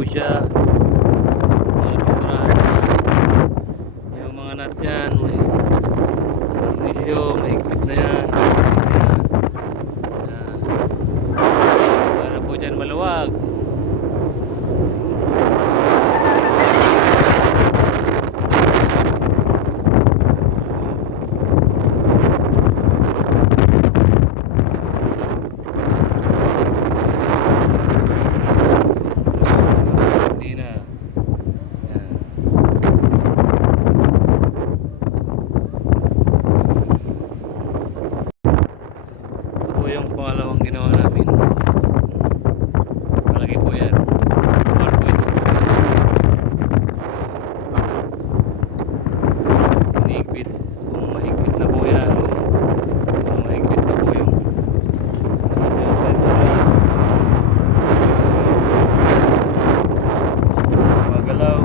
po siya. Pinturahan na. Yung mga nut yan, may tornilyo, may higpit na yan. Yan. Yan. Para po dyan maluwag. Hindi na. Yan. Ito po yung pangalawang ginawa namin. Malaki po yan. 1 point. Mahigpit. Kung mahigpit na po yan, kung mahigpit na po yung side strap. Gumagalaw.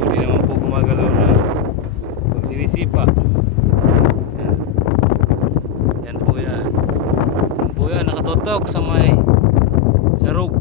Hindi naman po gumagalaw na pag sinisipa. Yan. Yan po yan. Yan po yan, nakatutok sa may sarog.